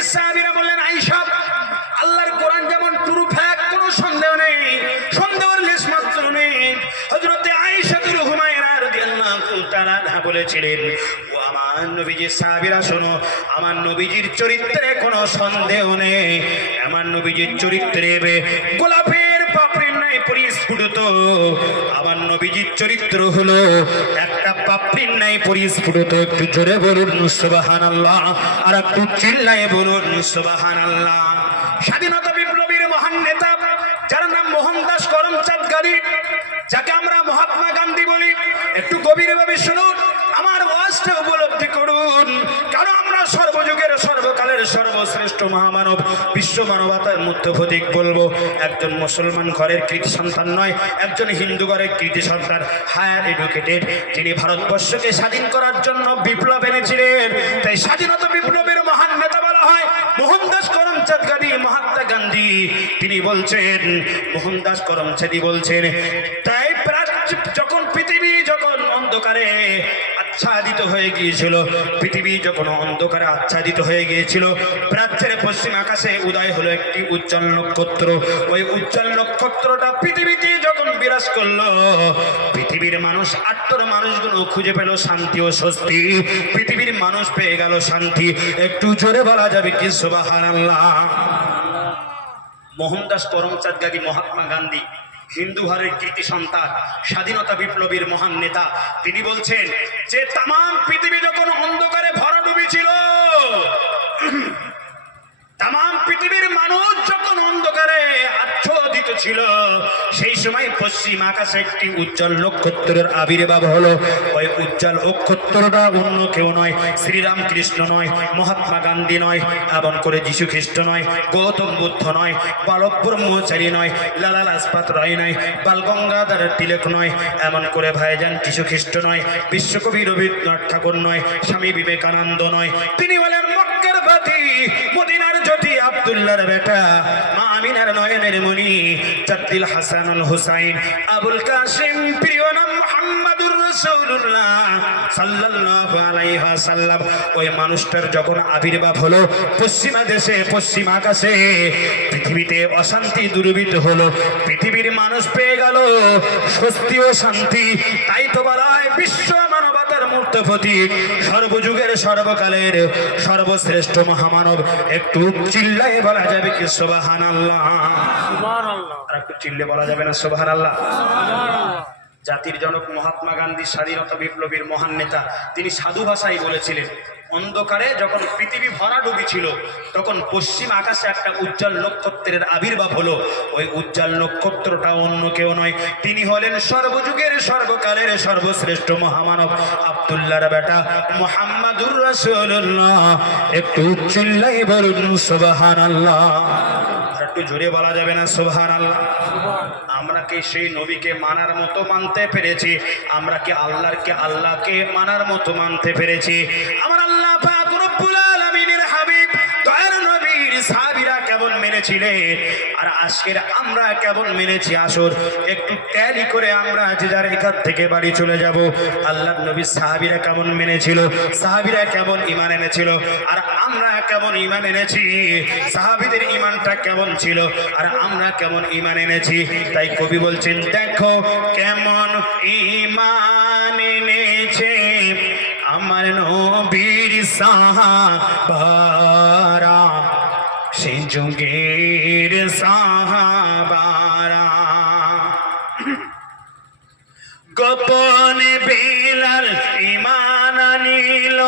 নবীজির সাহাবীরা বললেন, আয়েশা, আল্লাহর কোরআন যেমন ট্রু ফ্যাক্ট, কোনো সন্দেহ নেই, সন্দেহের লেশ মাত্র নেই। হযরতে আয়েশা হুমায়রা রাদিয়াল্লাহু তাআলা আনহা বলেছিলেন, ও আমার নবীজির সাহাবীরা শোনো, আমার নবীজির চরিত্রে কোনো সন্দেহ নেই। আমার নবীজির চরিত্রে গোলাপের পাপড়ির ন্যায় পরিস্ফুটিত। আমার নবীজির চরিত্র হলো একটা পাপড়ির ন্যায় পরিস্ফুটিত। একটু জোরে বলুন সুবহানাল্লাহ, আর একটু চিল্লায়ে বলুন সুবহানাল্লাহ। স্বাধীনতা বিপ্লবীর মহান নেতা যার নাম মোহনদাস করমচাঁদ গান্ধী, যাকে আমরা মহাত্মা গান্ধী বলি, একটু গভীরভাবে শুনুন, আমার ওয়াজটা উপলব্ধি করুন। কারণ আমরা সর্বযুগের সর্বকালের সর্বশ্রেষ্ঠ মহামানব, বিশ্ব মানবতার মধ্যে প্রতীক বলবো। একজন মুসলমান ঘরের কৃতি সন্তান নয়, একজন হিন্দু ঘরের কৃতি সন্তান, হায়ার এডুকেটেড, যিনি ভারতবর্ষকে স্বাধীন করার জন্য বিপ্লব এনেছিলেন। তাই স্বাধীনতা বিপ্লবের মহান নেতা বলা হয় মোহনদাস করমচাঁদ গান্ধী, মহাত্মা গান্ধী। তিনি বলছেন, মোহনদাস করমচাঁদ বলছেন, তাই যখন পৃথিবী যখন অন্ধকারে আচ্ছাদিত হয়ে গিয়েছিল, পৃথিবী যখন অন্ধকারে আচ্ছাদিত হয়ে গিয়েছিল, প্রাচ্যের পশ্চিম আকাশে উদয় হলো একটি উজ্জ্বল নক্ষত্র। ওই উজ্জ্বল নক্ষত্রটা পৃথিবীতে যখন বিরাজ করলো, পৃথিবীর মানুষ, আত্মর মানুষগুলো খুঁজে পেল শান্তি ও স্বস্তি। পৃথিবীর মানুষ পেয়ে গেল শান্তি। একটু জোরে বলা যাবে কি সুবহানাল্লাহ। মোহনদাস করমচাঁদ গান্ধী, মহাত্মা গান্ধী, হিন্দু ঘরের কৃতি সন্তান, স্বাধীনতা বিপ্লবীর মহান নেতা। তিনি বলছেন যে তাম পৃথিবী যখন অন্ধকারে ভরা ডুবি ছিল, তাম পৃথিবীর মানুষ যখন অন্ধকারে আচ্ছাদিত ছিল, সেই সময় পশ্চিম আকাশে একটি উজ্জ্বল নক্ষত্রের আবির্ভাব হলো। ওই উজ্জ্বল নক্ষত্রটা অন্য কেউ নয়, শ্রীরামকৃষ্ণ নয়, মহাত্মা গান্ধী নয়, এমন করে যীশু খ্রিস্ট নয়, গৌতম বুদ্ধ নয়, বালক ব্রহ্মচারী নয়, লালা লাজপত রায় নয়, বাল গঙ্গাধর তিলক নয়, এমন করে ভাইজান যীশু খ্রিস্ট নয়, বিশ্বকবি রবীন্দ্রনাথ ঠাকুর নয়, স্বামী বিবেকানন্দ নয়। তিনি বলেন মক্কার বাতি, মদিনার জ্যোতি, আব্দুল্লাহর বেটা, মা আমিনার নয়নের মণি, জাদ্দিল হাসানুল হুসাইন, আবুল কাসিম, প্রিয় নাম মুহাম্মাদুর রাসূলুল্লাহ সাল্লাল্লাহু আলাইহি ওয়াসাল্লাম। ওই মানুষটার যখন আবির্ভাব হলো পশ্চিমা দেশে, পশ্চিম আকাশে, পৃথিবীতে অশান্তি দুর্বৃত্ত হলো, পৃথিবীর মানুষ পেয়ে গেল স্বস্তি ও শান্তি। তাই তো বলা হয় বিশ্ব মানবতার মূর্ত প্রতীক, সর্বযুগের সর্বকালের সর্বশ্রেষ্ঠ মহামানব। একটু চিল্লায়ে বলা যাবে কি সুবহানাল্লাহ? সুবহানাল্লাহ। আর একটু চিল্লে বলা যাবে না সুবহানাল্লাহ? জাতির জনক মহাত্মা গান্ধী, স্বাধীনতা বিপ্লবীর মহান নেতা, তিনি সাধু ভাষায় বলেছিলেন, অন্ধকারে যখন পৃথিবী ভরা ডুবি ছিল, তখন পশ্চিম আকাশে একটা উজ্জ্বল নক্ষত্রের আবির্ভাব হলো। ওই উজ্জ্বল নক্ষত্রটা অন্য কেউ নয়, তিনি হলেন সর্বযুগের সর্বকালের সর্বশ্রেষ্ঠ মহামানব, আব্দুল্লাহর বেটা মুহাম্মাদুর রাসূলুল্লাহ। একটু চিল্লায়ে বলুন সুবহানাল্লাহ। একটু জোরে বলা যাবে না সুবহানাল্লাহ? আমরা কি সেই নবীকে মানার মতো মানতে পেরেছি? আমরা কি আল্লাহকে মানার মতো মানতে পেরেছি? আমার আল্লাহ পাক রব্বুল আলামিনের হাবিব দয়ার নবীর সাহাবীরা কেমন মেনেছিলেন, আর আজকের আমরা কেমন মেনেছি, আসুন একটু ট্যালি করে আমরা যে যার এখান থেকে বাড়ি চলে যাব। আল্লাহর নবীর সাহাবীরা কেমন মেনেছিল, সাহাবীরা কেমন ঈমান এনেছিল, আর আমরা কেমন ঈমান এনেছি, সাহাবীদের ঈমানটা কেমন ছিল, আর আমরা কেমন ঈমান এনেছি। তাই কবি বলছেন, দেখো কেমন ঈমান এনেছে আমার নবীর সাহাবারা, সেই যুগের সাহাবারা। গোপনে বেলাল ঈমান আনিল,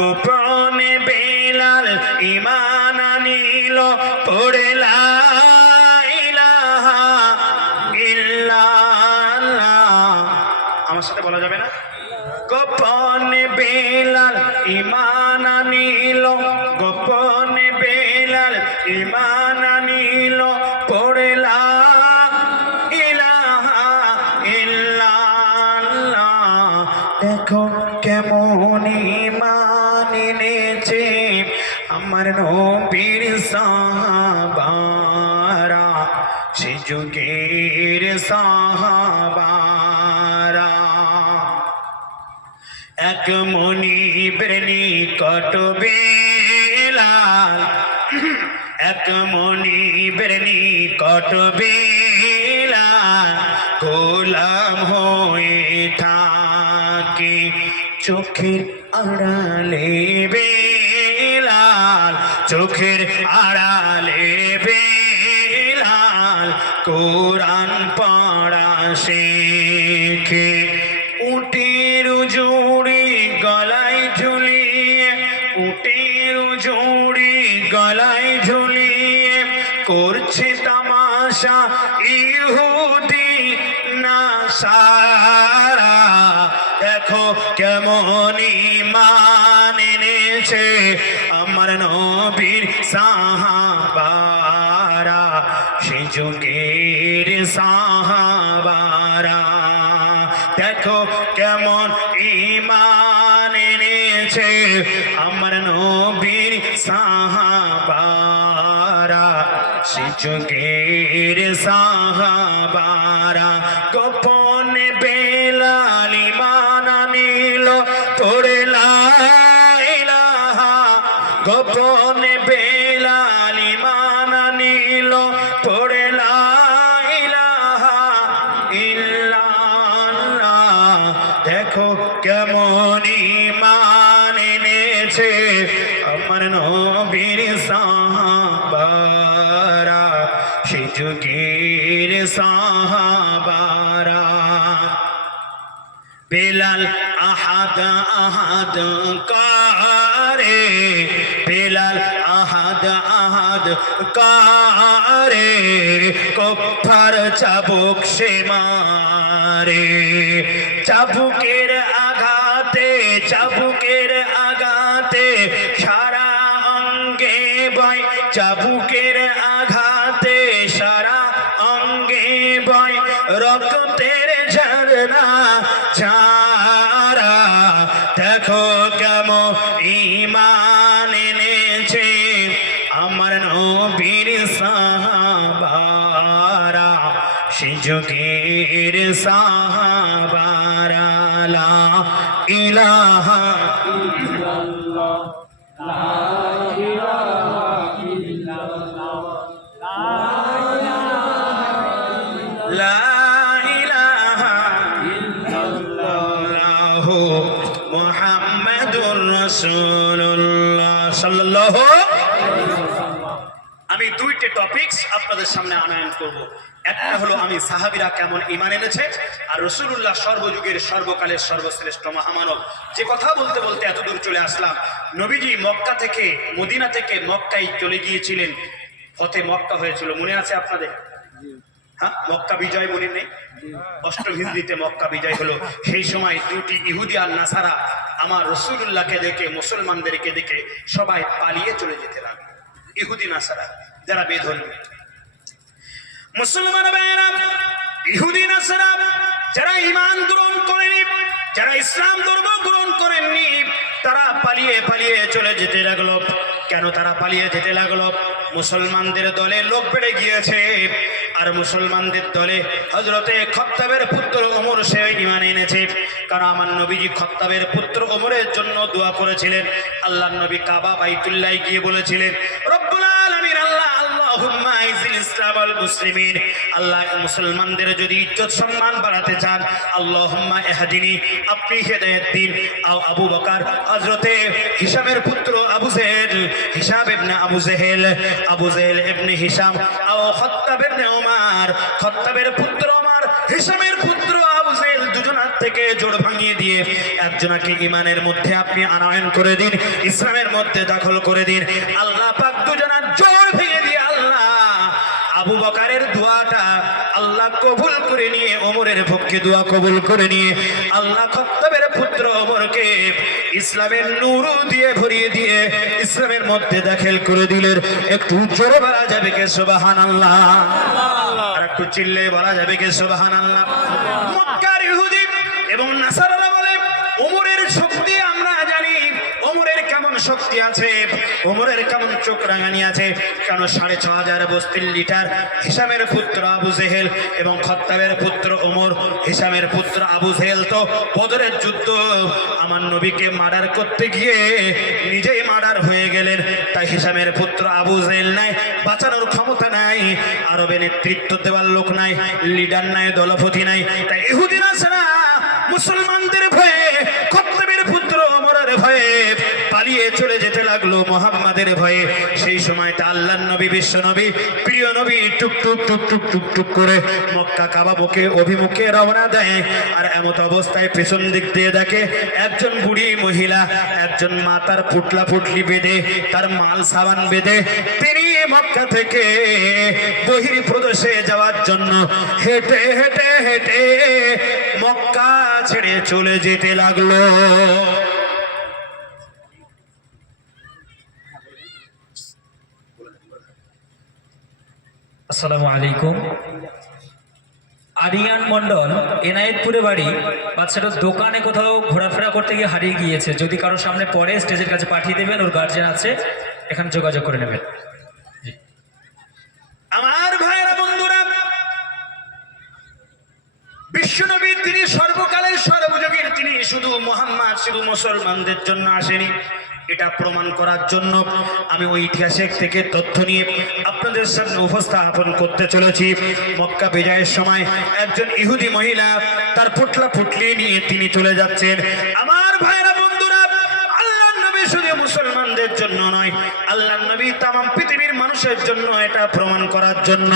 গোপনে বেলাল ঈমান আনিল, পড়ে লা ইলাহা ইল্লাল্লাহ। আমার সাথে বলা যাবে না? গোপনে বেলাল ঈমান আনিল, গোপনে বেলাল ঈমান আনিল, পড়ে লা ইলাহা ইল্লাল্লাহ। দেখো কেমন ঈমান এনেছে আমার নবীর সাহাবারা, সেই যুগের সাহাবারা। এক মনিবের নিকট বেলাল এক মনিবের নিকট বেলাল গোলাম হয়ে থাকে, চোখের আড়ালে বেলাল, চোখের আড়ালে বেলাল কোরআন পড়া শেখে। উটের জুড়ি গলায় ঝুলিয়ে, উটের জুড়ি গলায় ঝুলিয়ে করছে তামাশা ইহুদি নাসারা। দেখো কেমন ঈমান এনেছে আমার নবীর সাহাবারা, সে যুগের সাহাবারা। দেখো কেমন ঈমান এনেছে আমার নবীর সাহাবারা, সে যুগের সাহাবারা। গোপনে বেলাল ঈমান আনিল পড়ে লা ইলাহা, গোপনে বেলাল ঈমান আনিল পড়ে লা ইলাহা ইল্লাল্লাহ। দেখো কেমন ঈমান এনেছে আমার নবীর সাহাবারা, সে যুগের সাহাবারা। বেলাল আহাদ আহাদ কারে, বেলাল আহাদ আহাদ কারে, কুফার চাবুক সে মারে। চাবুকের আঘাতে, চাবুকের আঘাতে সারা অঙ্গে বয়, চাবুকের আঘাতে সারা অঙ্গে বয় রক্তের ঝরনা ঝারা। দেখো কেমন ঈমান এনেছে আমার নবীর সাহাবারা, সে যুগের সাহাবারা। লা ইলাহা ইল্লাল্লাহ, লা ইলাহা ইল্লাল্লাহ, লা ইলাহা ইল্লাল্লাহ মুহাম্মাদুর রাসূলুল্লাহ সাল্লাল্লাহু। আমি দুইটি টপিকস আপনাদের সামনে আনয়ন করব। একটা হলো আমি সাহাবীরা কেমন ঈমান এনেছে, আর রাসূলুল্লাহ সর্বযুগের সর্বকালের সর্বশ্রেষ্ঠ মহামানব। যে কথা বলতে বলতে এত দূর চলে আসলাম। নবীজি মক্কা থেকে, মদিনা থেকে মক্কায় চলে গিয়েছিলেন, ফতে মক্কা হয়েছিল, মনে আছে আপনাদের? হ্যাঁ, মক্কা বিজয় মনে নেই? অষ্টম হিজরিতে মক্কা বিজয় হলো। সেই সময় দুটি ইহুদি আর নাসারা আমার রাসূলুল্লাহকে দেখে, মুসলমানদেরকে দেখে সবাই পালিয়ে চলে যেতে লাগলো। ইহুদি নাসারা যারা বেধর্মী, মুসলমান ভাইরা, ইহুদি নাসারা যারা ঈমান গ্রহণ করেনি, যারা ইসলাম ধর্ম গ্রহণ করেননি, তারা পালিয়ে পালিয়ে চলে যেতে লাগলো। কেন তারা পালিয়ে যেতে লাগলো? মুসলমানদের দলে লোক বেড়ে গিয়েছে, আর মুসলমানদের দলে হযরতে খাত্তাবের পুত্র ওমর সে ঈমান এনেছে। কারণ আমার নবীজি খাত্তাবের পুত্র ওমরের জন্য দোয়া করেছিলেন। আল্লাহর নবী কাবা বাইতুল্লাহ গিয়ে বলেছিলেন, রব্বুল আলামিন, আল্লাহ আল্লাহুম্মা আইজিল ইসলাম আল মুসলিমিন, আল্লাহ মুসলমানদের যদি ইজ্জত সম্মান বাড়াতে চান, আল্লাহুম্মা ইহদিনি, আপনি হেদায়েত দিন। আবু বকর, হযরতে হিশামের পুত্র আবু জেহেল, হিশাম ইবনে আবু জেহেল, আবু জেহেল ইবনে হিশাম, খাত্তাব ইবনে ওমর, খাত্তাবের পুত্র ওমর, হিশামের পুত্র আবু জেহেল, দুজনার থেকে জোড় ভাঙিয়ে দিয়ে একজনকে ঈমানের মধ্যে আপনি আনয়ন করে দিন, ইসলামের মধ্যে দাখিল করে দিন। আল্লাহ পাক দুজনার জোড় ভেঙে দিয়ে আল্লাহ আবু বকরের দোয়াটা আল্লাহ কবুল করে নিয়ে, ওমরের পক্ষে দোয়া কবুল করে নিয়ে আল্লাহ খাত্তাবের পুত্র ওমরকে ইসলামের নূর দিয়ে ভরিয়ে দিয়ে ইসলামের মধ্যে দাখিল করে দিলেন। একটু জোরে বলা যাবে কে সুবহানাল্লাহ? আর একটু চিল্লে বলা যাবে কে সুবহানাল্লাহ? মক্কার ইহুদি এবং নাসারারা বলে ওমরের শক্তি আমরা জানি, ওমরের কেমন শক্তি আছে, ওমরের কেমন চোখ রাঙানি আছে, কেন ৬৫০০ বস্তির লিটার হিসামের পুত্র আবু জেহেল এবং খত্তাবের পুত্র ওমর, হিসামের পুত্র আবু জেহেল তো বদরের যুদ্ধ আমার নবীকে মার্ডার করতে গিয়ে নিজেই মার্ডার হয়ে গেলেন। তাই হিসামের পুত্র আবু জেহেল নাই, বাঁচানোর ক্ষমতা নাই, আরবে নেতৃত্ব দেওয়ার লোক নাই, লিডার নাই, দলপতি নাই। তাই ইহুদিরা ছাড়া মুসলমানদের ভয়ে, খত্তাবের পুত্র ওমরের ভয়ে পালিয়ে চলে যেতে লাগলো মুহাম্মাদের ভয়ে। সেই সময়টা আল্লাহর নবী, বিশ্ব নবী, প্রিয় নবী টুক টুক টুক টুক টুক টুক করে মক্কা কাবা অভিমুখে রওনা দেয়। আর এমত অবস্থায় পেছন দিক দিয়ে দেখে একজন বুড়ি মহিলা, একজন মাতার পুটলা পুটলি বেঁধে, তার মাল সাবান বেঁধে তিনি মক্কা থেকে বহির প্রদেশে যাওয়ার জন্য হেঁটে হেঁটে হেঁটে মক্কা ছেড়ে চলে যেতে লাগলো। আসসালামু আলাইকুম। আরিয়ান মন্ডল, এনায়েতপুরে বাড়ি। বাচ্চাটার দোকানে কোথাও ঘোরাফেরা করতে গিয়ে হারিয়ে গিয়েছে। যদি কারোর সামনে পড়ে স্টেজের কাছে পাঠিয়ে দেবেন, ওর গার্জিয়ান আছে, এখানে যোগাযোগ করে নেবেন। আমার ভাইয়েরা, বন্ধুরা, বিশ্বনবী তিনি সর্বকালের সর্বযুগের, তিনি শুধু মুহাম্মদ শুধু মুসলমানদের জন্য আসেনি। এটা প্রমাণ করার জন্য আমি ঐতিহাসিক থেকে তথ্য নিয়ে আপনাদের সামনে উপস্থাপন করতে চলেছি। মক্কা বিজয়ের সময় একজন ইহুদি মহিলা তার পুটলা পুটলি নিয়ে তিনি চলে যাচ্ছেন। আমার ভাইরা, বন্ধুরা, আল্লাহর নবী শুধু মুসলমানদের জন্য নয়, আল্লাহর নবী তামাম পৃথিবীর মানুষের জন্য, এটা প্রমাণ করার জন্য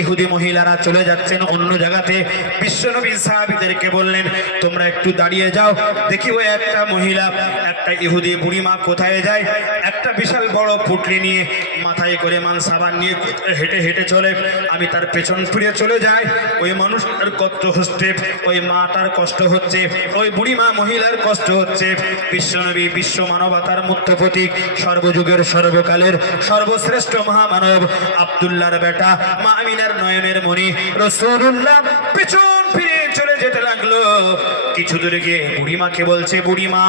ইহুদি মহিলারা চলে যাচ্ছেন অন্য জায়গাতে। বিশ্বনবী সাহাবীদেরকে বললেন, তোমরা একটু দাঁড়িয়ে যাও, দেখি ওই একটা মহিলা, একটা ইহুদি বুড়িমা কোথায় যায়। একটা বিশাল বড় পুটলি নিয়ে, মাথায় করে মাল সাবান নিয়ে হেঁটে হেঁটে চলে। আমি তার পেছন ফিরে চলে যাই। ওই মানুষটার কষ্ট হচ্ছে, ওই মাটার কষ্ট হচ্ছে, ওই বুড়িমা মহিলার কষ্ট হচ্ছে। বিশ্বনবী বিশ্ব মানবতার মুক্ত প্রতীক, সর্বযুগের সর্বকালের সর্বশ্রেষ্ঠ মহামানব, আব্দুল্লাহর বেটা, মা আমিনার নয়নের মণি রাসূলুল্লাহ পেছন ফিরে চলে যেতে লাগলো। কিছু দূরে গিয়ে বুড়িমাকে বলছে, বুড়িমা,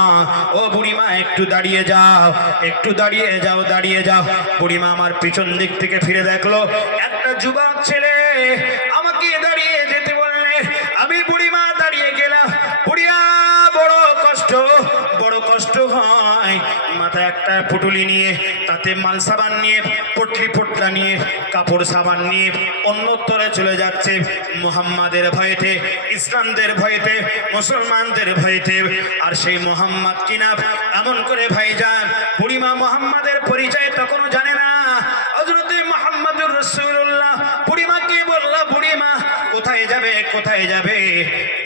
ও বুড়িমা, একটু দাঁড়িয়ে যাও, একটু দাঁড়িয়ে যাও, দাঁড়িয়ে যাও। বুড়িমা আমার পিছন দিক থেকে ফিরে দেখলো একটা যুবক ছেলে আমাকে দাঁড়িয়ে যেতে বললে। আমি বুড়িমা দাঁড়িয়ে গেলাম। বুড়িয়া বড় কষ্ট হয়। মাথায় একটা পুটুলি নিয়ে, তাতে মাল সাবান নিয়ে, পটলি পটলা নিয়ে, কাপড় সাবান নিয়ে অন্যত্তরে চলে যাচ্ছে মুহাম্মাদের ভয়েতে, ইসলামদের ভয়েতে, মুসলমানদের ভয়েতে। আর সেই মুহাম্মদ কিনা এমন করে ভাইজান, বুড়িমা মুহাম্মাদের পরিচয় তখনও জানে না। হযরত মুহাম্মদুর রাসূলুল্লাহ বুড়িমাকে বলল, বুড়িমা কোথায় যাবে, কোথায় যাবে?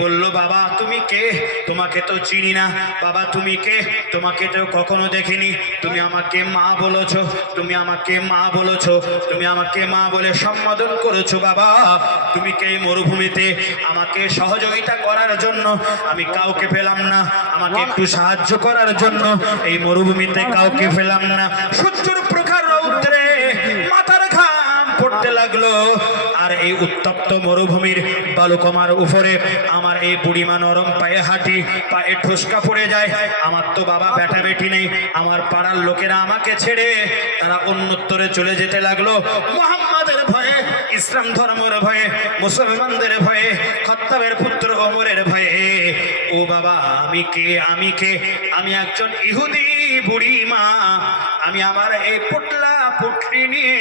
বলল, বাবা তুমি কে? তোমাকে তো চিনি না। বাবা তুমি কে? তোমাকে তো কখনো দেখিনি। তুমি আমাকে মা বলেছ, তুমি আমাকে মা বলেছ, তুমি আমাকে মা বলে সম্বোধন করেছো। বাবা তুমি কে? মরুভূমিতে আমাকে সহযোগিতা করার জন্য আমি কাউকে পেলাম না, আমাকে একটু সাহায্য করার জন্য এই মরুভূমিতে কাউকে পেলাম না। সূর্যের প্রখর রৌদ্রে মাথার ঘাম পড়তে লাগলো। আর এই উত্তপ্ত মরুভূমির বালুকমার উপরে আমার এই বুড়িমা নরম পায়ে হাঁটি, পায়ে ঠোসকা পড়ে যায়। আমার তো বাবা বেটা বেটি নেই। আমার পাড়ার লোকেরা আমাকে ছেড়ে তারা অন্যত্তরে চলে যেতে লাগলো। মুহাম্মাদের ভয়ে, ইসলাম ধর্মের ভয়ে, মুসলমানদের ভয়ে, খত্তাবের পুত্র ওমরের ভয়ে। ও বাবা আমি কে? আমি কে? আমি একজন ইহুদি বুড়িমা। আমি আমার এই পুটলা পুটলি নিয়ে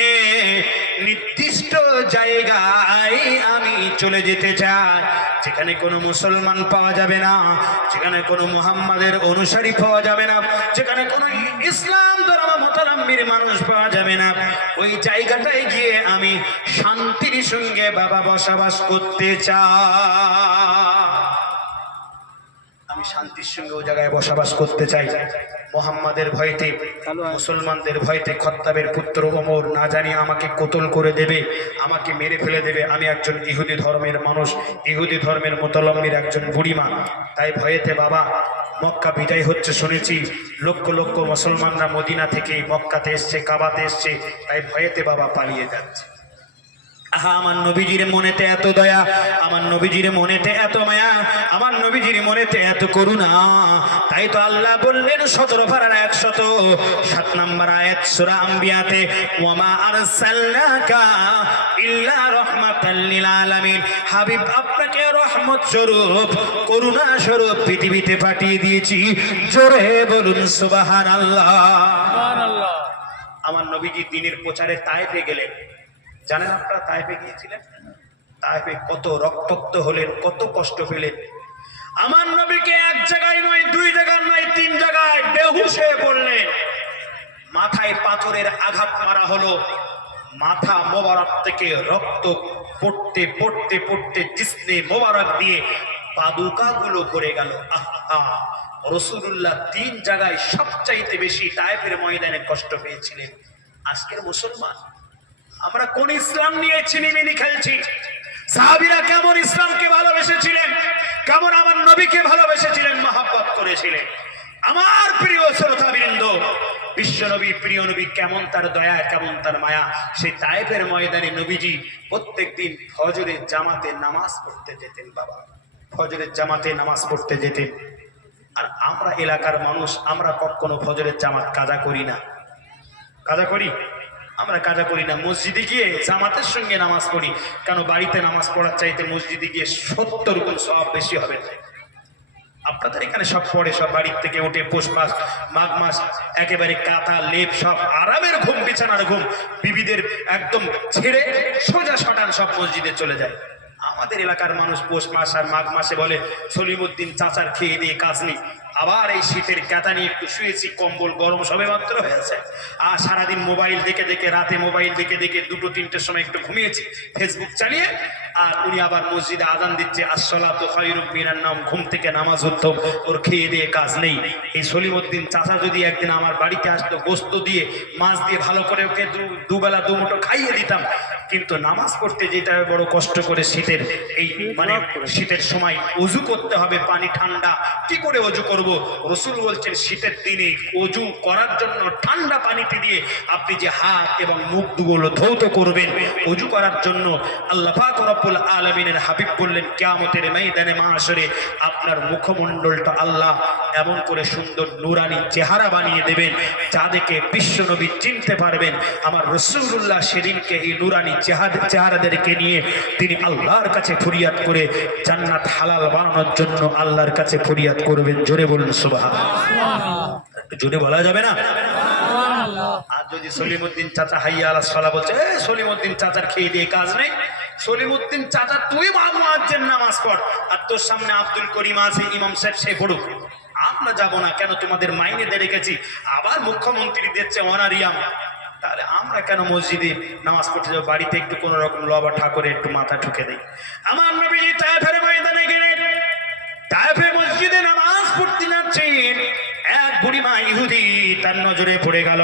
নির্দিষ্ট জায়গায় আমি চলে যেতে চাই, যেখানে কোনো মুসলমান পাওয়া যাবে না, যেখানে কোনো মুহাম্মাদের অনুসারী পাওয়া যাবে না, যেখানে কোনো ইসলাম ধর্মাবলম্বীর মানুষ পাওয়া যাবে না। ওই জায়গাটায় গিয়ে আমি শান্তির সঙ্গে বাবা বসবাস করতে চাই। আমি শান্তির সঙ্গে ওই জায়গায় বসবাস করতে চাই। মুহাম্মাদের ভয়তে, মুসলমানদের ভয়তে খত্তাবের পুত্র ওমর না জানি আমাকে কতল করে দেবে, আমাকে মেরে ফেলে দেবে। আমি একজন ইহুদি ধর্মের মানুষ, ইহুদি ধর্মের মুতালম্বির একজন বুড়িমা। তাই ভয়েতে বাবা, মক্কা বিজয় হচ্ছে শুনেছি, লক্ষ লক্ষ মুসলমানরা মদিনা থেকে মক্কাতে এসছে, কাবাতে এসছে, তাই ভয়েতে বাবা পালিয়ে যাচ্ছে। আহা, আমার নবীজির মনেতে এত দয়া, আমার নবীজির মনেতে এত মায়া, আমার নবীজির মনেতে এত করুণা। তাই তো আল্লাহ বললেন 17 পারার 107 নম্বর আয়াত সূরা আম্বিয়াতে, ওয়ামা আরসালনাকা ইল্লা রাহমাতাল লিল আলামিন। হাবিব, আপনাকে রহমত স্বরূপ, করুণা স্বরূপ পৃথিবীতে পাঠিয়ে দিয়েছি। জোরে বলুন সুবহানাল্লাহ। আমার নবীজি দিনের প্রচারে তায়েফে গেলেন। জানেন আপনারা তায়েফে গিয়েছিলেন? তায়েফে কত রক্তাক্ত হলেন, কত কষ্ট পেলেন। আমার নবীকে এক জায়গায় নয়, 2 জায়গায় নয়, 3 জায়গায় বেহুশ হয়ে পড়লেন। মাথায় পাথরের আঘাত মারা হলো, মাথা মোবারক থেকে রক্ত পড়তে পড়তে পড়তে জিসনে মোবারক দিয়ে পাদুকাগুলো ভরে গেল। আহা, রাসূলুল্লাহ 3 জায়গায় সবচাইতে বেশি তায়েফের ময়দানে কষ্ট পেয়েছিলেন। আজকের মুসলমান আমরা কোন ইসলাম নিয়ে ছিনিমিনি খেলছি? সাহাবীরা কেমন ইসলামকে ভালোবেসেছিলেন, কেমন আমার নবীকে ভালোবেসেছিলেন, মহব্বত করেছিলেন। আমার প্রিয় শ্রোতাবৃন্দ, বিশ্ব নবী, প্রিয় নবী, কেমন তার দয়া, কেমন তার মায়া। সেই তায়েফের ময়দানে নবীজি প্রত্যেকদিন ফজরের জামাতে নামাজ পড়তে যেতেন। বাবা, ফজরের জামাতে নামাজ পড়তে যেতেন। আর আমরা এলাকার মানুষ, আমরা কখনো ফজরের জামাত কাজা করি না। কাজা করি? আমরা কাজা করি না। মসজিদে গিয়ে জামাতের সঙ্গে নামাজ পড়ি। কেন? বাড়িতে নামাজ পড়ার চাইতে মসজিদে গিয়ে 70 গুণ সওয়াব বেশি হবে। আপনাদের এখানে সব পড়ে, সব বাড়ির থেকে উঠে পৌষ মাস, মাঘ মাস, একেবারে কাঁথা লেপ, সব আরামের ঘুম, বিছানার ঘুম, বিবিদের একদম ছেড়ে সোজা শটান সব মসজিদে চলে যায়। আমাদের এলাকার মানুষ পৌষ মাস আর মাঘ মাসে বলে সলিমুদ্দিন চাচার খেয়ে দিয়ে কাজ নেই, আবার এই শীতের কাঁথা নিয়ে একটু শুয়েছি, কম্বল গরম সবে মাত্র হয়েছে। আর সারাদিন মোবাইল দেখে দেখে, রাতে মোবাইল দেখে দেখে 2-3টের সময় একটু ঘুমিয়েছি ফেসবুক চালিয়ে। আর উনি আবার মসজিদে আজান দিচ্ছে, আসসালাতু খায়রুম মিনান নাওম, ঘুম থেকে নামাজ উঠতো, ওর খেয়ে দিয়ে কাজ নেই। এই সলিমুদ্দিন চাচা যদি একদিন আমার বাড়িতে আসতো, গোস্ত দিয়ে মাছ দিয়ে ভালো করে ওকে দুবেলা 2 মুঠো খাইয়ে দিতাম। কিন্তু নামাজ পড়তে যেতে হবে বড় কষ্ট করে, শীতের এই মানে শীতের সময় ওযু করতে হবে, পানি ঠান্ডা, কি করে ওযু করব? রাসূল বলছেন শীতের দিনে ওযু করার জন্য ঠান্ডা পানিতে দিয়ে আপনি যে হাত এবং মুখ দুগুলো ধৌত করবেন ওযু করার জন্য, আল্লাহ পাক রব্বুল আলামিনের হাবিব বললেন কিয়ামতের ময়দানে মাশরে আপনার মুখমণ্ডলটা আল্লাহ এমন করে সুন্দর নূরানি চেহারা বানিয়ে দেবেন, যা দেখে বিশ্বনবী চিনতে পারবেন। আমার রাসূলুল্লাহ সেদিনকে এই নূরানি চেহারাদেরকে নিয়ে তিনি আল্লাহর কাছে ফরিয়াদ করে জান্নাত হালাল বানানোর জন্য আল্লাহর কাছে ফরিয়াদ করবেন। জোরে বলুন সুবহানাল্লাহ। জোরে বলা যাবে না? আর যদি সলিমুদ্দিন চাচা হাইয়া আলাস সালাহ বলছে, সলিমুদ্দিন চাচার খেয়ে দিয়ে কাজ নেই, সলিমুদ্দিন চাচা তুই মুয়াজ্জিন নামাজ পড়, আর তোর সামনে আব্দুল করিম আছে, ইমাম সাহেব, সে পড়ুক, আমরা যাবো না। কেন? তোমাদের মাইনে দিয়ে রেখেছি, আবার মুখ্যমন্ত্রী দিচ্ছে অনারিয়াম, তাহলে আমরা কেন মসজিদে নামাজ পড়তে যাবো? বাড়িতে একটু কোন রকম লবা ঠাকুরে একটু মাথা ঠুকে দেই। আমার নবীজি তায়েফের ময়দানে গেলেন, তায়েফে মসজিদে নামাজ পড়তে যাচ্ছেন, এক বুড়িমা ইহুদি তার নজরে পড়ে গেল।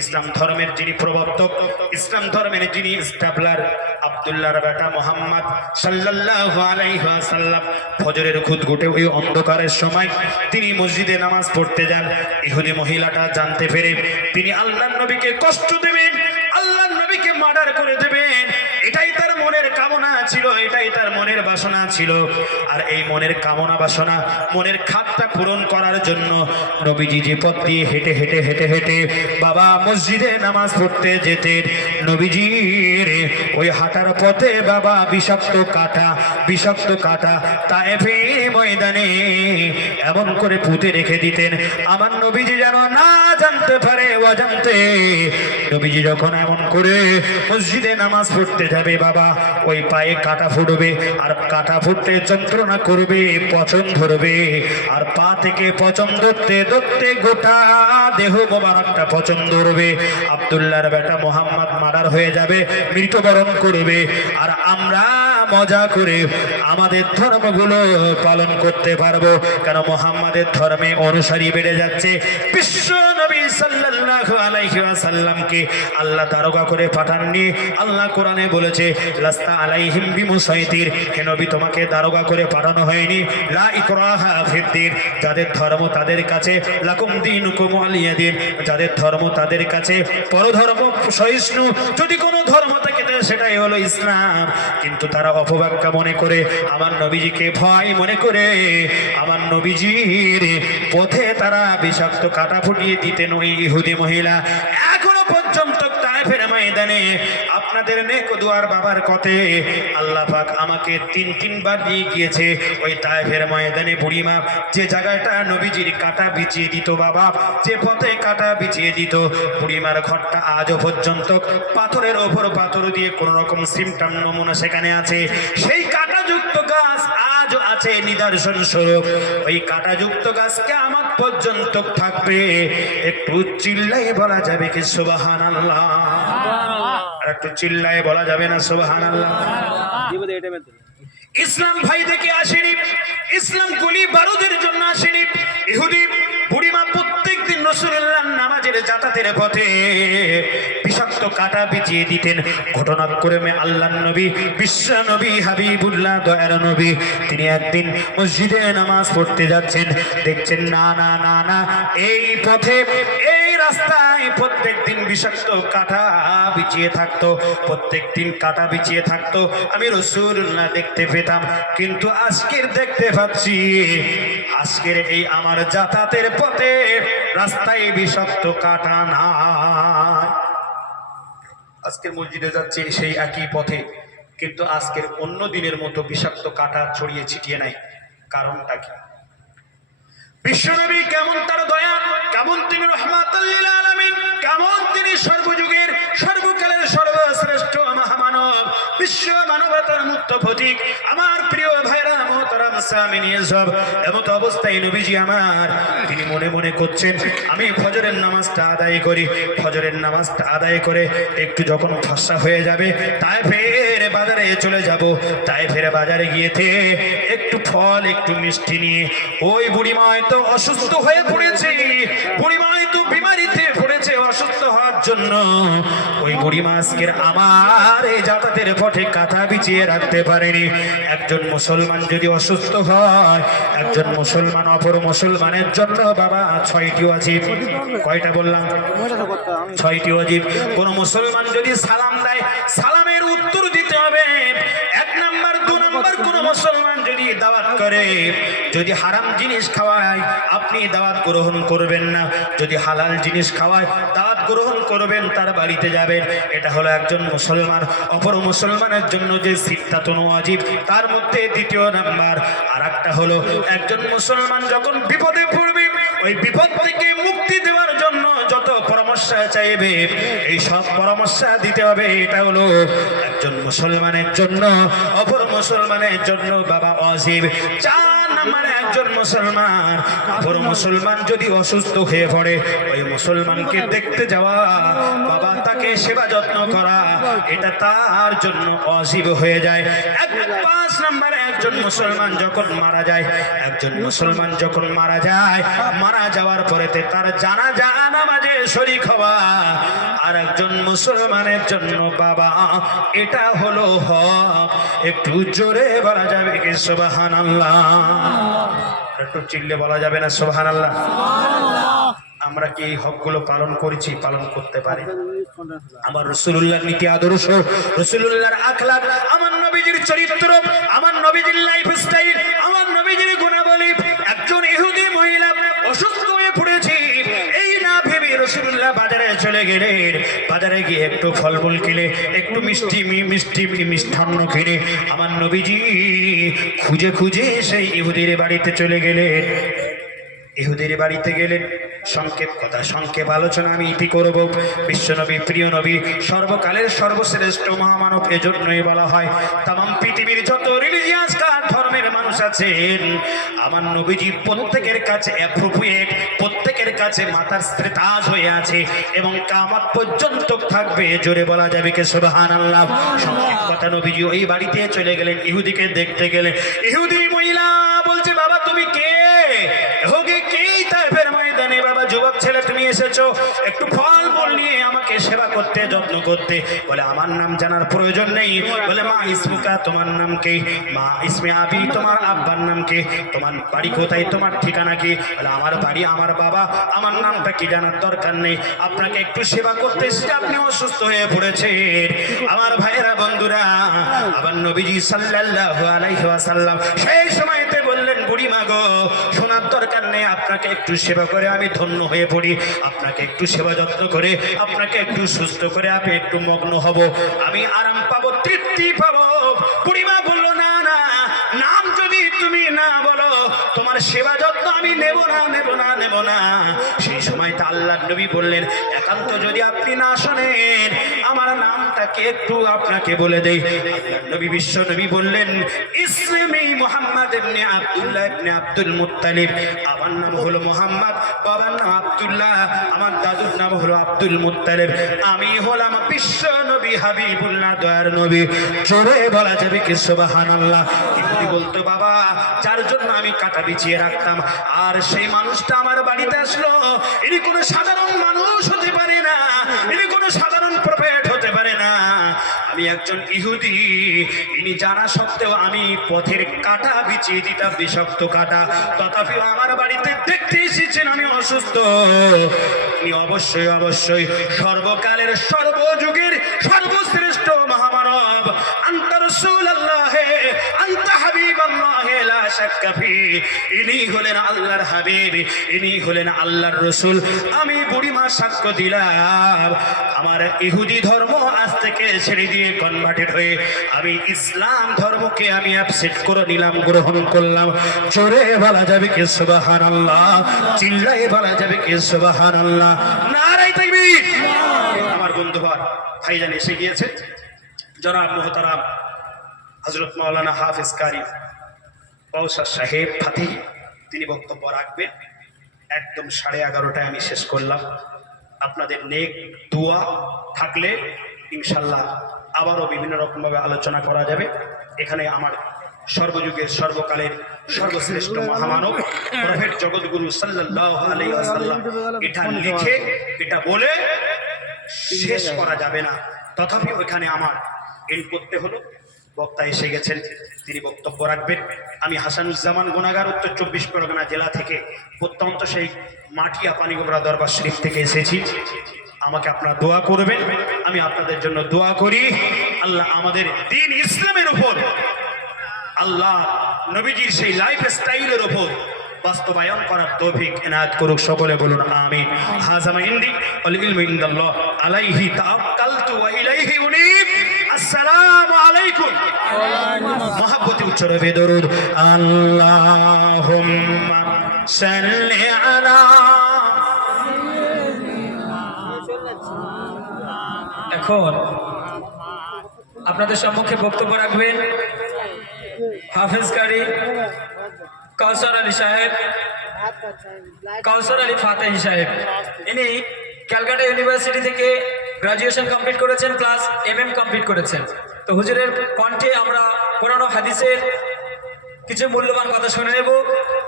ইসলাম ধর্মের যিনি প্রবর্তক, ইসলাম ধর্মের যিনি স্টাবলার, আব্দুল্লাহর বেটা মুহাম্মদ সাল্লাল্লাহু আলাইহি ওয়াসাল্লাম, ফজরের খুদগুটে ওই অন্ধকারের সময় তিনি মসজিদে নামাজ পড়তে যান। ইহুদি মহিলাটা জানতে পেরে তিনি আল্লাহর নবীকে কষ্ট দেবেন, আল্লাহর নবীকে মার্ডার করে দেবেন, এটাই তার মনের কামনা ছিল, এটাই তার মনের বাসনা ছিল। আর এই মনের কামনা বাসনা, মনের খাতটা পূরণ করার জন্য নবীজি যে পথ দিয়ে হেঁটে হেঁটে হেঁটে হেঁটে বাবা মসজিদে নামাজ পড়তে যেতেন, নবীজির ওই হাঁটার পথে বাবা বিষাক্ত কাঁটা তায়েফে ময়দানে এমন করে পুঁতে রেখে দিতেন, আমার নবীজি যেন না জানতে পারে অজান্তে। নবীজি যখন এমন করে মসজিদে নামাজ পড়তে যাবে বাবা, ওই পায়ে কাঁটা ফুটবে, আর কাঁটা ফুটতে যন্ত্রণা করবে, পচন ধরবে, আর পা থেকে পচন ধরতে ধরতে গোটা দেহ মোবারকটা পচন ধরবে। আব্দুল্লাহর বেটা মুহাম্মদ মার্ডার হয়ে যাবে, মৃত্যুবরণ করবে, আর আমরা মজা করে আমাদের ধর্মগুলো পালন করতে পারবো। কেন? মুহাম্মাদের ধর্মে অনুসারী বেড়ে যাচ্ছে, বিশ্ব নবী সাল্লাল্লাহু আলাইহি ওয়াসাল্লামকে আল্লাহ দারোগা করে পাঠাননি। আল্লাহ কোরআনে বলেছে লাস্তা আলাইহিম বিমুসাইতির, হে নবী তোমাকে দারোগা করে পাঠানো হয়নি। লা ইকরাহা ফিদ্দিন, যাদের ধর্ম তাদের কাছে, লাকুম দীনুকুম ওয়ালিয়া দিন, যাদের ধর্ম তাদের কাছে, পরধর্ম সহিষ্ণু যদি কোনো ধর্ম থাকে সেটাই হলো ইসলাম। কিন্তু তারা অপব্যাখ্যা মনে করে, আমার নবীজিকে ভয় মনে করে আমার নবীজির পথে তারা বিষাক্ত কাটা ফুটিয়ে দিতেন ওই ইহুদি মহিলা। এখনো পর্যন্ত তায়েফের ময়দানে আপনাদের নেক দুয়ার বাবার কথে আল্লাহ পাক আমাকে তিনবার নিয়ে গিয়েছে ওই তায়েফের ময়দানে। বুড়িমা যে জায়গাটা নবীজির কাটা বিছিয়ে দিত বাবা, যে পথে কাটা বিছিয়ে দিত, বুড়িমার ঘরটা আজও পর্যন্ত পাথরের ওপর পাথর দিয়ে কোন রকম সিমটাম নমুনা সেখানে আছে। সেই কাটাযুক্ত গাছ আজও আছে নিদর্শন স্বরূপ। ওই কাটাযুক্ত গাছকে আমার পর্যন্ত থাকবে। একটু চিল্লাই বলা যাবে কি সুবহানাল্লাহ? আর একটু চিল্লাই বলা যাবে না সুবহানাল্লাহ? ইসলাম ভাই থেকে আসেনি, ইসলাম গুলি বারুদের জন্য আসেনি। ইহুদি বুড়িমা প্রত্যেক দিন রাসূলুল্লাহর নামাজের যাতায়াতের পথে বিষাক্ত কাটা বিছিয়ে দিতেন। ঘটনাক্রমে আল্লাহর নবী, বিশ্ব নবী, হাবিবুল্লাহ, দয়ার নবী, তিনি একদিন মসজিদে নামাজ পড়তে যাচ্ছেন। দেখছেন না না না না, এই পথে এই রাস্তায় প্রত্যেক দিন বিষাক্ত কাটা বিছিয়ে থাকতো, প্রত্যেক দিন কাটা বিছিয়ে থাকতো। আমি রাসূলুল্লাহ দেখতে পেতাম, কিন্তু আজকের দেখতে পাচ্ছি আজকের এই আমার যাতায়াতের পথে রাস্তায় বিষাক্ত কাটা না। আজকের মসজিদে যাচ্ছি সেই একই পথে, কিন্তু আজকের অন্য দিনের মতো বিষাক্ত কাটা ছড়িয়ে ছিটিয়ে নাই। কারণটা কি? বিশ্বনবী কেমন তার দয়া, কেমন তিনি রাহমাতুল লিল আলামিন, কেমন তিনি সর্বযুগের সর্বকালের সর্বশ্রেষ্ঠ মহামানব, বিশ্ব মানবতার মুক্ত প্রতীক। আমার প্রিয় ভাইরা মোহতারাম সামিন ইসব, এমত অবস্থায় নবীজি আমার তিনি মনে মনে করছেন আমি ফজরের নামাজটা আদায় করি। ফজরের নামাজটা আদায় করে একটু যখন ফসা হয়ে যাবে তায়েফের বাজারে চলে যাব। তায়েফের বাজারে গিয়েতে একটু ফল একটু মিষ্টি নিয়ে, ওই বুড়িমা হয়তো অসুস্থ হয়ে পড়েছে, বুড়িমা হয়তো বিমারিতে পড়েছে, অসুস্থ হওয়ার জন্য ওই বুড়িমা আজকের আমার এই যাতায়াতের পথে কাঁথা বিছিয়ে রাখতে পারেনি। একজন মুসলমান যদি অসুস্থ হয়, একজন মুসলমান অপর মুসলমানের জন্য বাবা 6টি ওয়াজিব। কয়টা বললাম? 6টি ওয়াজিব। কোন মুসলমান যদি সালাম দেয়, সালামের উত্তর দিতে হবে। 1 নাম্বার, 2 নাম্বার, কোন মুসলমান যদি দাওয়াত করে, যদি হারাম জিনিস খাওয়ায় আপনি দাওয়াত গ্রহণ করবেন না, যদি হালাল জিনিস খাওয়ায় দাওয়াত গ্রহণ করবেন, তার বাড়িতে যাবেন। এটা হলো একজন মুসলমান অপর মুসলমানের জন্য যে সিত্তাতুন ওয়াজিব, তার মধ্যে 2য় নাম্বার। আর একটা হলো একজন মুসলমান যখন বিপদে পড়বে, ওই বিপদ থেকে মুক্তি দেওয়ার জন্য যত পরামর্শ চাইবে এই সব পরামর্শ দিতে হবে। এটা হলো একজন মুসলমানের জন্য অপর মুসলমানের জন্য বাবা ওয়াজিব। 4 নম্বরে একজন মুসলমান অপর মুসলমান যদি অসুস্থ হয়ে পড়ে, ওই মুসলমানকে দেখতে যাওয়া, বাবা তাকে সেবা যত্ন করা, এটা তার জন্য ওয়াজিব হয়ে যায়। 5 নম্বরে একজন মুসলমান যখন মারা যায়, একজন মুসলমান যখন মারা যায়, মারা যাওয়ার পরেতে তার জানাজা নামাজে শরীক হওয়া আর একজন মুসলমানের জন্য বাবা এটা হলো হক। একটু জোরে বলা যাবে কি সুবহানাল্লাহ? একটু চিল্লে বলা যাবে না সুবহানাল্লাহ? আমরা কি এই হকগুলো পালন করেছি, পালন করতে পারি? আমার রাসূলুল্লাহর নীতি আদর্শ, রাসূলুল্লাহর আখলাক, আমার নবীজির চরিত্র, আমার নবীজির লাইফস্টাইল, আমার নবীজির গুণাবলী। একজন ইহুদি মহিলা অসুস্থ হয়ে পড়েছে, এই না ভেবে রাসূলুল্লাহ বাজারে চলে গেলেন। বাজারে গিয়ে একটু ফলমূল কিনে, একটু মিষ্টান্ন কিনে আমার নবীজি খুঁজে খুঁজে সেই ইহুদির বাড়িতে চলে গেলেন। ইহুদির বাড়িতে গেলেন। সংক্ষেপ কথা, সংক্ষেপ আলোচনা আমি ইতি করব। বিশ্বনবী, প্রিয় নবী, সর্বকালের সর্বশ্রেষ্ঠ মহামানব, এজন্যই বলা হয় তাম পৃথিবীর যত রিলিজিয়াস ধর্মের মানুষ আছেন, আমার নবীজি প্রত্যেকের কাছে অ্যাপ্রোপ্রিয়েট, প্রত্যেকের কাছে মাতার তাজ হয়ে আছে এবং কিয়ামত পর্যন্ত থাকবে। জোরে বলা যাবে কি সুবহানাল্লাহ? সংক্ষেপ কথা, নবীজি ওই বাড়িতে চলে গেলেন, ইহুদিকে দেখতে গেলেন। ইহুদি মহিলা বলছে, বাবা তুমি কে? হোগে কে? তায়েফের ময়দানে বাবা যুবক ছেলে তুমি এসেছো একটু ফল মূল নিয়ে আমাকে সেবা করতে, যত্ন করতে। বলে আমার নাম জানার প্রয়োজন নেই। বলে মা ইসমুকা, তোমার নাম কি? মা ইসমে আবি, তোমার আব্বার নাম কি? তোমার বাড়ি কোথায়, তোমার ঠিকানা কি? বলে আমার বাড়ি, আমার বাবা, আমার নামটা কি জানার দরকার নেই। আপনাকে একটু সেবা করতে এসেছি, আপনি অসুস্থ হয়ে পড়েছেন। আমার ভাইয়েরা, বন্ধুরা, আবার নবীজি সাল্লাল্লাহু আলাইহি ওয়াসাল্লাম সেই সময়তে বললেন, বুড়িমা গো, শোনার দরকার নেই, আপনাকে একটু সেবা করে আমি ধন্য হয়ে পড়ি। আপনাকে একটু সেবা যত্ন করে, আপনাকে একটু সুস্থ করে আমি একটু মগ্ন হব, আমি আরাম পাবো, তৃপ্তি পাবো। বুড়িমা বলল, না না, নাম যদি তুমি না বলো, তোমার সেবা যত্ন আমি নেব না, নেব না, নেব না। সেই সময় তা আল্লাহর নবী বললেন, একান্ত যদি আপনি না শোনেন, আমার নামটাকে একটু আপনাকে বলে দেই। আল্লাহর নবী, বিশ্ব নবী বললেন, ইসমি মুহাম্মদ ইবনে আব্দুল্লাহ ইবনে আব্দুল মুত্তালিব। আমার নাম হলো মুহাম্মদ, বাবার নাম আব্দুল্লাহ, আমার দাদুর নাম হলো আব্দুল মুত্তালিব। আমি হলাম বিশ্ব নবী হাবিবুল্লাহ, দয়ার নবী। জোরে বলা যাবে কি সুবহানাল্লাহ? ইহুদি বলতো, বাবা, যার জন্য আমি কাটা বিছিয়ে রাখতাম, আর সেই মানুষটা আমার বাড়িতে আসলো, ইনি কোনো সাধারণ মানুষ হতে পারে না, ইনি কোনো সাধারণ প্রফেট হতে পারে না। আমি একজন ইহুদি, ইনি জানা সত্ত্বেও আমি পথের কাটা বিছিয়ে দিতাম, বিষাক্ত কাটা, তথাপিও আমার বাড়িতে দেখতে এসেছেন আমি অসুস্থ। ইনি অবশ্যই অবশ্যই সর্বকালের, সর্বযুগের সর্বশ্রেষ্ঠ মহামানব। আনতা রাসূলুল্লাহ, আনতা হাবিবাল্লাহ, লা শাক্কা ফি। ইনি হলেন আল্লাহর হাবিব, ইনি হলেন আল্লাহর রাসূল। আমি বুড়িমা সাক্ষ্য দিলাম, আমার ইহুদি ধর্ম আজ থেকে ছেড়ে দিয়ে কনভার্টেড হয়ে আমি ইসলাম ধর্মকে আমি অ্যাকসেপ্ট করে নিলাম, গ্রহণ করলাম। জোরে বলা যাবে কি সুবহানাল্লাহ? চিল্লায়ে বলা যাবে কি সুবহানাল্লাহ? নারায়ে তাকবীর! আমার বন্ধুগণ, ভাইজান এসে গিয়েছে, জনাব মুহতারাম হযরত মাওলানা হাফেজ কারি কৌসার সাহেব ফাতিহ, তিনি বক্তব্য রাখবেন। একদম 11:30টায় আমি শেষ করলাম। আপনাদের নেক দোয়া থাকলে ইনশাল্লাহ আবারও বিভিন্ন রকমভাবে আলোচনা করা যাবে। এখানে আমার সর্বযুগের, সর্বকালের সর্বশ্রেষ্ঠ মহামানব প্রফেট জগৎগুরু সাল্লাল্লাহু আলাইহি ওয়াসাল্লাম এটা লিখে, এটা বলে শেষ করা যাবে না, তথাপি ওইখানে আমার এন্ড করতে হলো। বক্তা এসে গেছেন, তিনি বক্তব্য রাখবেন। আমি হাসানুজ্জামান গুনাগার, উত্তর 24 পরগনা জেলা থেকে, প্রত্যন্ত সেই মাটিয়া পানিগোবরা দরবার শরীফ থেকে এসেছি। আমাকে আপনারা দোয়া করবেন, আমি আপনাদের জন্য দোয়া করি। আল্লাহ আমাদের দ্বীন ইসলামের উপর, আল্লাহ নবীজির সেই লাইফ স্টাইলের উপর বাস্তবায়ন করার তৌফিক এনায়েত করুক। সকলে বলুন আমিন। হাযা মা ইনদি ওয়াল ইলমু ইনদাল্লাহ, আলাইহি তাওয়াক্কালতু ওয়া ইলাইহি উনীব। আসসালামু আলাইকুম। মহব্বতে উচ্চারণে দরুদ। আল্লাহুম্মা সাল্লি আলা। এখন আপনাদের সম্মুখে বক্তব্য রাখবেন হাফেজ কারি কাউসার আলী সাহেব, কাউসার আলী ফাতেহি সাহেব। ইনি ক্যালকাটা ইউনিভার্সিটি থেকে গ্রাজুয়েশন কমপ্লিট করেছেন, প্লাস MM কমপ্লিট করেছেন। তো হুজুরের কণ্ঠে আমরা কোরআন ও হাদিসের কিছু মূল্যবান কথা শুনে নেব।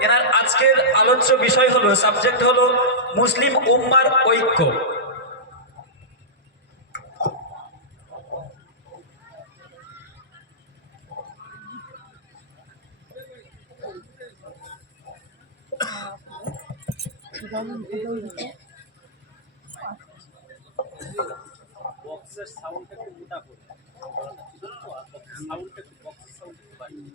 এনার আজকের আলোচ্য বিষয় হলো, সাবজেক্ট হলো মুসলিম উম্মার ঐক্য। বক্সের সাউন্ডটা একটু মোটা করে, সাউন্ডটা একটু, বক্সের সাউন্ড একটু বাড়িয়ে।